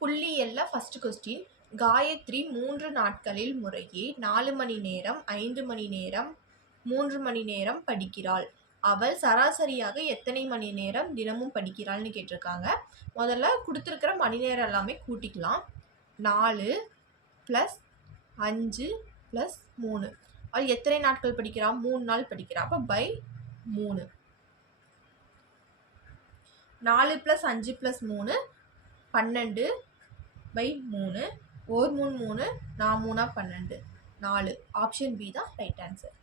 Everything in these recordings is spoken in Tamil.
புள்ளியல்ல ஃபர்ஸ்ட் கொஸ்டின் காயத்ரி மூன்று நாட்களில் முறையே நாலு மணி நேரம் ஐந்து மணி நேரம் மூன்று மணி நேரம் படிக்கிறாள். அவள் சராசரியாக எத்தனை மணி நேரம் தினமும் படிக்கிறாள்னு கேட்டிருக்காங்க. முதல்ல கொடுத்துருக்கிற மணி நேரம் எல்லாமே கூட்டிக்கலாம். நாலு ப்ளஸ் அஞ்சு ப்ளஸ் மூணு. அவள் எத்தனை நாட்கள் படிக்கிறா? மூணு நாள் படிக்கிறா. அப்போ பை மூணு. நாலு ப்ளஸ் அஞ்சு ப்ளஸ் மூணு பன்னெண்டு பை மூணு ஒரு மூணு மூணு நான் மூணா பன்னெண்டு. நாலு. ஆப்ஷன் பி தான் ரைட் ஆன்சர்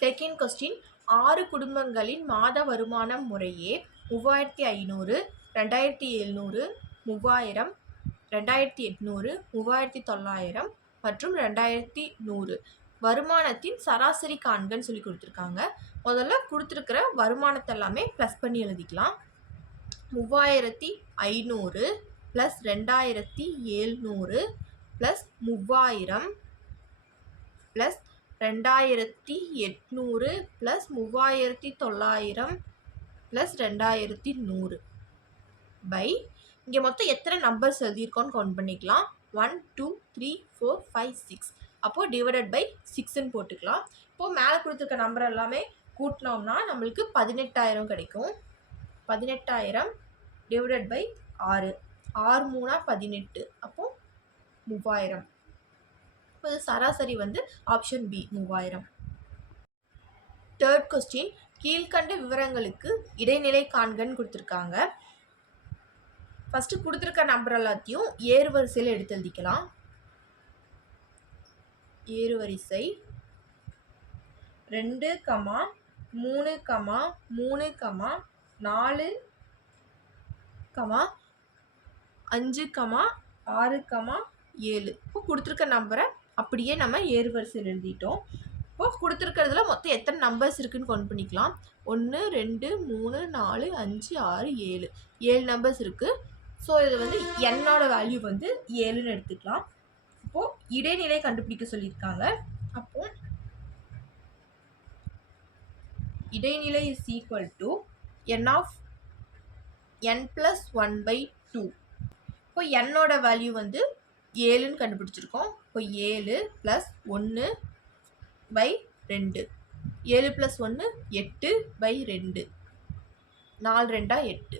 செகண்ட் கொஸ்டின் ஆறு குடும்பங்களின் மாத வருமானம் முறையே மூவாயிரத்தி ஐநூறு ரெண்டாயிரத்தி எழுநூறு மூவாயிரம் ரெண்டாயிரத்தி எட்நூறு மூவாயிரத்தி தொள்ளாயிரம் மற்றும் ரெண்டாயிரத்தி நூறு. வருமானத்தின் சராசரி காண்கன்னு சொல்லி கொடுத்துருக்காங்க. முதல்ல கொடுத்துருக்கிற வருமானத்தை எல்லாமே ப்ளஸ் பண்ணி எழுதிக்கலாம். மூவாயிரத்தி ஐநூறு ப்ளஸ் ரெண்டாயிரத்தி ஏழ்நூறு ப்ளஸ் மூவாயிரம் ப்ளஸ் ரெண்டாயிரத்தி எட்நூறு ப்ளஸ் மூவாயிரத்தி தொள்ளாயிரம் ப்ளஸ் ரெண்டாயிரத்தி நூறு. பை. இங்கே மொத்தம் எத்தனை நம்பர்ஸ் எழுதியிருக்கோன்னு கவுண்ட் பண்ணிக்கலாம். One two three four five six அப்போது டிவைடட் பை சிக்ஸ்ன்னு போட்டுக்கலாம். இப்போது மேலே கொடுத்துருக்க நம்பர் எல்லாமே கூட்டினோம்னா நம்மளுக்கு பதினெட்டாயிரம் கிடைக்கும். பதினெட்டாயிரம் டிவைடட் பை ஆறு. ஆறு மூணா பதினெட்டு. அப்போது மூவாயிரம். இப்போ சராசரி வந்து ஆப்ஷன் பி மூவாயிரம். தேர்ட் கொஸ்டின் கீழ்கண்ட விவரங்களுக்கு இடைநிலை காண்கன்னு கொடுத்துருக்காங்க. ஃபஸ்ட்டு கொடுத்துருக்க நம்பர் எல்லாத்தையும் ஏறு வரிசையில் எடுத்து எழுதிக்கலாம். ஏறு வரிசை ரெண்டு கமா மூணு கமா மூணு கமா நாலு கமா அஞ்சு கமா ஆறு கமா ஏழு. இப்போ கொடுத்துருக்க நம்பரை அப்படியே நம்ம ஏறு வரிசையில் எழுதிட்டோம். இப்போ கொடுத்துருக்கிறதுல மொத்தம் எத்தனை நம்பர்ஸ் இருக்குதுன்னு கவுண்ட் பண்ணிக்கலாம். ஒன்று ரெண்டு மூணு நாலு அஞ்சு ஆறு ஏழு. ஏழு நம்பர்ஸ் இருக்குது ஸோ இது வந்து என்னோட வேல்யூ வந்து ஏழுன்னு எடுத்துக்கலாம். இப்போது இடைநிலை கண்டுபிடிக்க சொல்லியிருக்காங்க. அப்போ இடைநிலை is equal to N of N plus one by two இப்போ என்னோட வேல்யூ வந்து ஏழுன்னு கண்டுபிடிச்சிருக்கோம். இப்போ ஏழு ப்ளஸ் ஒன்று பை ரெண்டு. ஏழு ப்ளஸ் ஒன்று எட்டு பை ரெண்டு. நாலு ரெண்டா எட்டு.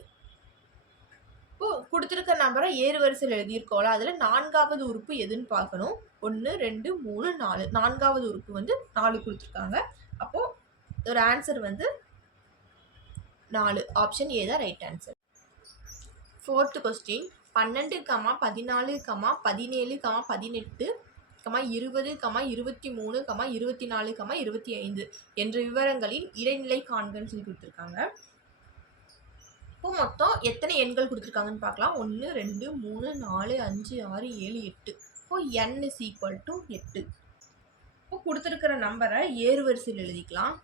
இப்போ கொடுத்துருக்க நம்பரை ஏறு வரிசையில் எழுதியிருக்கோம்ல அதில் நான்காவது உறுப்பு எதுன்னு பார்க்கணும். ஒன்று ரெண்டு மூணு நாலு. நான்காவது உறுப்பு வந்து நாலு கொடுத்துருக்காங்க. அப்போது ஒரு ஆன்சர் வந்து நாலு. ஆப்ஷன் ஏ தான் ரைட் ஆன்சர் ஃபோர்த்து கொஸ்டின் பன்னெண்டு கமா பதினாலு கமா பதினேழு கமா பதினெட்டு கமா இருபது கமா இருபத்தி மூணு கமா இருபத்தி நாலு கமா இருபத்தி ஐந்து என்ற விவரங்களின் இடைநிலை காண்கன்னு சொல்லி கொடுத்துருக்காங்க. இப்போ மொத்தம் எத்தனை எண்கள் கொடுத்துருக்காங்கன்னு பார்க்கலாம். ஒன்று ரெண்டு மூணு நாலு அஞ்சு ஆறு ஏழு எட்டு. இப்போ என் இஸ் ஈக்குவல் டு எட்டு. இப்போ கொடுத்துருக்கிற நம்பரை ஏறு வரிசையில் எழுதிக்கலாம்.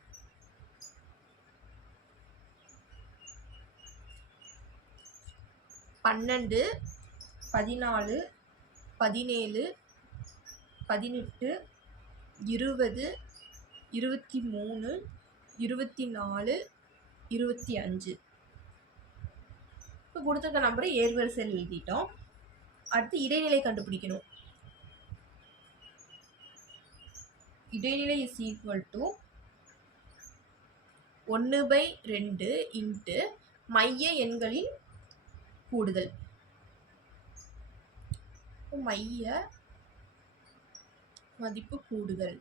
பன்னெண்டு பதினாலு பதினேழு பதினெட்டு இருபது இருபத்தி மூணு இருபத்தி நாலு இருபத்தி அஞ்சு இப்போ கொடுத்துருக்க நம்பரை ஏர்வரிசையில் எழுதிட்டோம். அடுத்து இடைநிலை கண்டுபிடிக்கணும். இடைநிலை இஸ் ஈக்குவல் டு ஒன்று பை ரெண்டு இன்ட்டு மைய எண்களின் கூடுதல். மைய மதிப்பு கூடுதல்.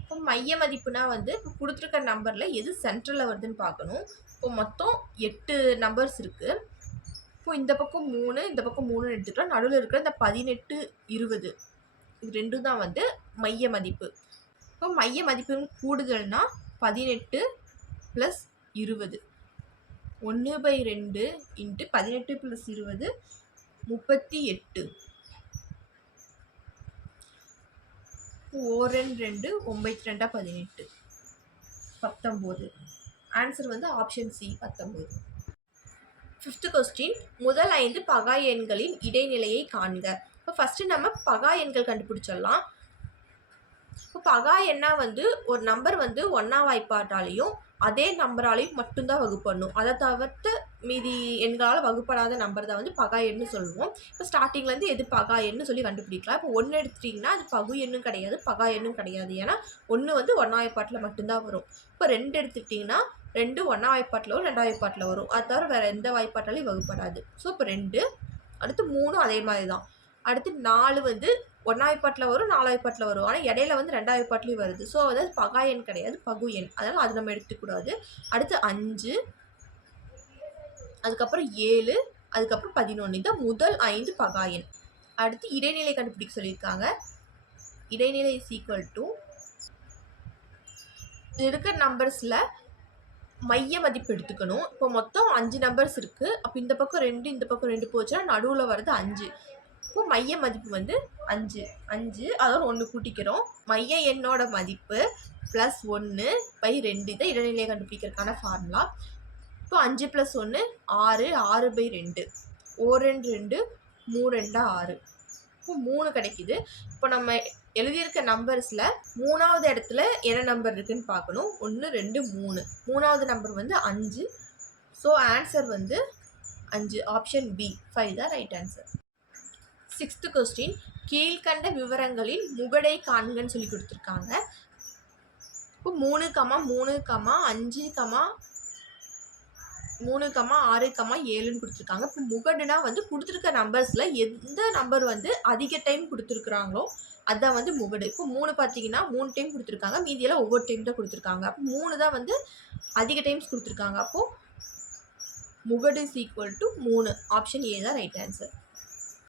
இப்போ மைய மதிப்புனா வந்து இப்போ கொடுத்துருக்க நம்பரில் எது சென்ட்ரலில் வருதுன்னு பார்க்கணும். இப்போ மொத்தம் எட்டு நம்பர்ஸ் இருக்குது இப்போ இந்த பக்கம் மூணு இந்த பக்கம் மூணுன்னு எடுத்துட்டோம். நடுவில் இருக்கிற இந்த பதினெட்டு இருபது இது ரெண்டும் தான் வந்து மைய மதிப்பு. இப்போ மைய மதிப்பு கூடுதல்னா பதினெட்டு ப்ளஸ் இருபது. ஒன்று பை ரெண்டு இன்ட்டு பதினெட்டு ப்ளஸ் இருபது முப்பத்தி எட்டு. ஓரெண்டு ரெண்டு ஒம்பத்தி ரெண்டா பதினெட்டு. பத்தொம்போது. ஆன்சர் வந்து ஆப்ஷன் சி பத்தொம்போது. ஃபிஃப்த்து கொஸ்டின் முதல் ஐந்து பகா எண்களின் இடைநிலையை காண்க. இப்போ ஃபஸ்ட்டு நம்ம பகா எண்கள் கண்டுபிடிச்சிடலாம். இப்போ பகா எண்ணா வந்து ஒரு நம்பர் வந்து ஒன்றா வாய்ப்பாட்டாலையும் அதே நம்பராலையும் மட்டும்தான் வகுப்படணும். அதை தவிர்த்து மீதி எண்களால் வகுப்படாத நம்பர் தான் வந்து பகா எண்ணு சொல்லுவோம். இப்போ ஸ்டார்டிங்லேருந்து எது பகா எண்ணு சொல்லி கண்டுபிடிக்கலாம். இப்போ ஒன்று எடுத்துட்டிங்கன்னா அது பகு எண்ணும் கிடையாது பகா எண்ணும் கிடையாது. ஏன்னா ஒன்று வந்து ஒன்றாயிரப்பாட்டில் மட்டும்தான் வரும். இப்போ ரெண்டு எடுத்துக்கிட்டிங்கன்னா ரெண்டு ஒன்றா வாய்ப்பாட்டில் வரும் ரெண்டாம் வாய்ப்பாட்டில் வரும். அது தவிர வேறு எந்த வாய்ப்பாட்டாலையும் வகுப்படாது. ஸோ இப்போ ரெண்டு அடுத்து மூணும் அதே மாதிரி தான். அடுத்து நாலு வந்து ஒன்றாயிரப்பாட்டில் வரும் நாலாயிரப்பாட்டில் வரும். ஆனால் இடையில வந்து ரெண்டாவது பாட்லையும் வருது. ஸோ அதாவது பகா எண் கிடையாது பகு எண். அதனால் அது நம்ம எடுத்துக்கூடாது. அடுத்து அஞ்சு அதுக்கப்புறம் ஏழு அதுக்கப்புறம் பதினொன்று இதான் முதல் ஐந்து பகா எண். அடுத்து இடைநிலை கண்டுபிடிக்க சொல்லியிருக்காங்க. இடைநிலை இஸ் ஈக்குவல் டு இருக்கிற நம்பர்ஸில் மைய மதிப்பு எடுத்துக்கணும். இப்போ மொத்தம் அஞ்சு நம்பர்ஸ் இருக்குது அப்போ இந்த பக்கம் ரெண்டு இந்த பக்கம் ரெண்டு போச்சுன்னா நடுவில் வர்றது அஞ்சு. இப்போ மைய மதிப்பு வந்து அஞ்சு. அஞ்சு அதோட ஒன்று கூட்டிக்கிறோம். மைய எண்ணோட மதிப்பு ப்ளஸ் ஒன்று பை ரெண்டு இதை இடைநிலையை கண்டுபிடிக்கிறதுக்கான ஃபார்முலா இப்போ அஞ்சு ப்ளஸ் ஒன்று ஆறு ஆறு பை ரெண்டு. ஓ ரெண்டு ரெண்டு மூணு ரெண்டா ஆறு. இப்போ மூணு கிடைக்குது. இப்போ நம்ம எழுதியிருக்க நம்பர்ஸில் மூணாவது இடத்துல என்ன நம்பர் இருக்குன்னு பார்க்கணும். ஒன்று ரெண்டு மூணு. மூணாவது நம்பர் வந்து அஞ்சு. ஸோ ஆன்சர் வந்து அஞ்சு. ஆப்ஷன் பி ஃபைவ் தான் ரைட் ஆன்சர் சிக்ஸ்த்து கொஸ்டின் கீழ்கண்ட விவரங்களில் முகடை காண்கன்னு சொல்லி கொடுத்துருக்காங்க. இப்போ மூணு கமா மூணு கமா அஞ்சு கமா மூணு கமா ஆறு கமா ஏழுன்னு கொடுத்துருக்காங்க. இப்போ முகடுனா வந்து கொடுத்துருக்க நம்பர்ஸில் எந்த நம்பர் வந்து அதிக டைம் கொடுத்துருக்குறாங்களோ அதான் வந்து முகடு. இப்போ மூணு பார்த்தீங்கன்னா மூணு டைம் கொடுத்துருக்காங்க. மீதியெல்லாம் ஒவ்வொரு டைம் தான் கொடுத்துருக்காங்க. அப்போ மூணு தான் வந்து அதிக டைம்ஸ் கொடுத்துருக்காங்க. அப்போது முகடு இஸ் ஈக்குவல் டு மூணு. ஆப்ஷன் ஏ தான் ரைட் ஆன்சர்